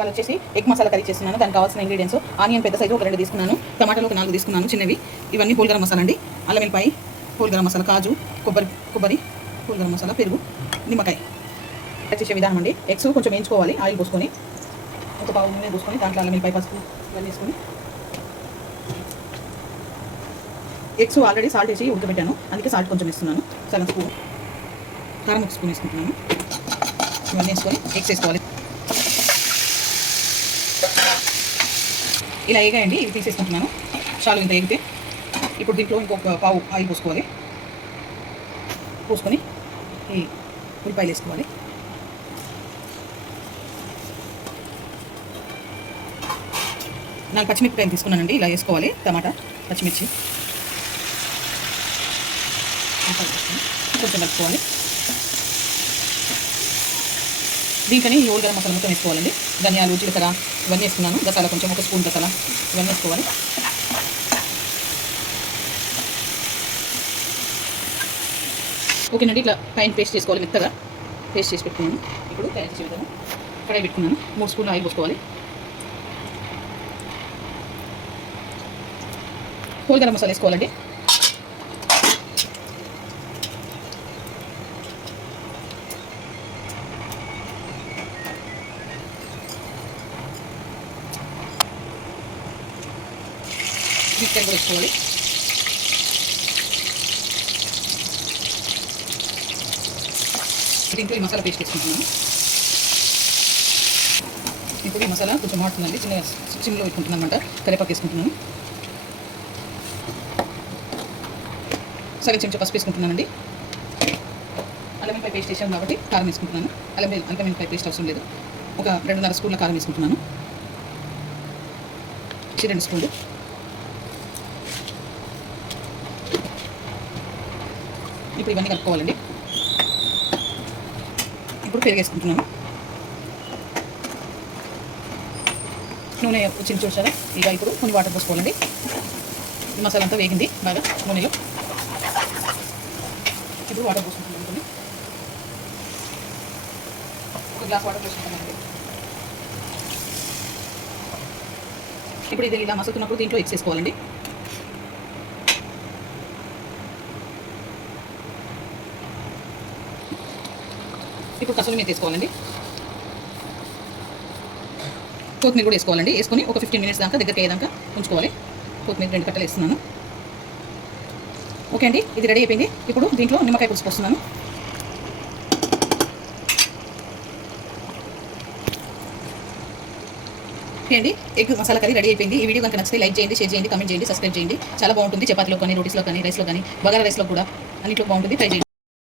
ఇవాళ వచ్చేసి egg masala curry చేస్తున్నాను. దానికి కావాల్సిన ఇంగ్రీడియంట్స్ ఆనియన్ పెద్ద సైజు ఒక 2 తీసుకున్నాను, టమాటాలు ఒక 4 తీసుకున్నాను చిన్నవి, ఇవన్నీ హోల్ గరం మసాలా అండి, అల్లం వెల్లిపాయ, హోల్ గరం మసాలా, కాజు, కొబ్బరి హోల్ గరం మసాలా, పెరుగు, నిమ్మకాయ. చేసే విధానం అండి, ఎగ్స్ కొంచెం వేయించుకోవాలి, ఆయిల్ పోసుకొని ఒక పావు నూనె పోసుకొని దాంట్లో అల్లం వెల్లిపాయ, పసుపు ఇవన్నీ వేసుకొని, ఎగ్స్ ఆల్రెడీ సాల్ట్ వేసి ఉడకబెట్టాను, అందుకే సాల్ట్ కొంచెం వేస్తున్నాను, సగం స్పూన్ కారం ఒక స్పూన్ వేసుకుంటున్నాను. ఇవన్నీ వేసుకొని ఎగ్స్ వేసుకోవాలి. ఇలా వేగాయండి, ఇవి తీసేసుకుంటున్నాను. చాలు ఇంత వేగితే ఇప్పుడు దీంట్లో ఇంకొక పావు ఆయిల్ పోసుకోవాలి, పోసుకొని ఈ ఉల్లిపాయలు వేసుకోవాలి. నాకు పచ్చిమిరపకాయలు తీసుకున్నానండి, ఇలా వేసుకోవాలి, టమాటా, పచ్చిమిర్చి కొంచెం కలుపుకోవాలి. దీంట్లోనే ఈ హోల్ గరం మసాలా మొత్తం వేసుకోవాలండి, ధనియాలు, జీలకర్ర ఇవన్నీ వేసుకున్నాను, గసాల కొంచెం ఒక స్పూన్ గసాల ఇవన్నీ వేసుకోవాలి. ఓకేనండి, ఇట్లా పైన పేస్ట్ చేసుకోవాలి, మెత్తగా పేస్ట్ చేసి పెట్టుకున్నాను. ఇప్పుడు తయారు చేసే విధానం, కడాయి పెట్టుకున్నాను, 3 స్పూన్లు ఆయిల్ పోసుకోవాలి. హోల్ గరం మసాలా వేసుకోవాలండి, చికెన్ కూడా వేసుకోవాలి. దీంట్లో ఈ మసాలా పేస్ట్ వేసుకుంటున్నాను. ఇప్పుడు ఈ మసాలా కొంచెం మాడుతుందండి, చిన్నగా సిమ్లో పెట్టుకుంటున్నాను అనమాట. కరివేపాకు వేసుకుంటున్నాను, సగం చెంచా పసుపు వేసుకుంటున్నానండి. అల్లం వెల్లిపాయ పేస్ట్ వేసాను కాబట్టి కారం వేసుకుంటున్నాను. అల్లం వెల్లిపాయ పేస్ట్ అవసరం లేదు, ఒక 2.5 స్పూన్ల కారం వేసుకుంటున్నాను, 2 స్పూన్లు. ఇప్పుడు ఇవన్నీ కలుపుకోవాలండి. ఇప్పుడు పెరుగు వేసుకుంటున్నాను, నూనె వచ్చింది చూసారా. ఇక ఇప్పుడు కొన్ని వాటర్ పోసుకోవాలండి. ఈ మసాలా అంతా వేగింది బాగా నూనెలో. ఇప్పుడు వాటర్ పోసుకుంటున్నాను, కొన్ని ఒక గ్లాస్ వాటర్ పోసుకుంటానండి. ఇప్పుడు ఇది ఇలా మసులుతున్నప్పుడు దీంట్లో ఎగ్స్ వేసుకోవాలండి. ఇప్పుడు కసూరి మేతి వేసుకోవాలండి, కొత్తిమీర కూడా వేసుకోవాలండి. వేసుకొని ఒక 15 మినిట్స్ దాకా దగ్గరికి అయ్యేదాకా ఉంచుకోవాలి. కొత్తిమీర 2 కట్టలు వేస్తున్నాను. ఓకే అండి, ఇది రెడీ అయిపోయింది. ఇప్పుడు దీంట్లో నిమ్మకాయ పులుసు పోస్తున్నాను. ఓకే అండి, ఎగ్ మసాలా కర్రీ రెడీ అయిపోయింది. ఈ వీడియో కనుక నచ్చితే లైక్ చేయండి, షేర్ చేయండి, కామెంట్ చేయండి, సబ్స్క్రైబ్ చేయండి. చాలా బాగుంటుంది, చపాతీలో కానీ, రోటీస్లో కానీ, రైస్లో కానీ, బగారా రైస్లో కూడా అన్నింటిలో బాగుంటుంది. ట్రై చేయండి.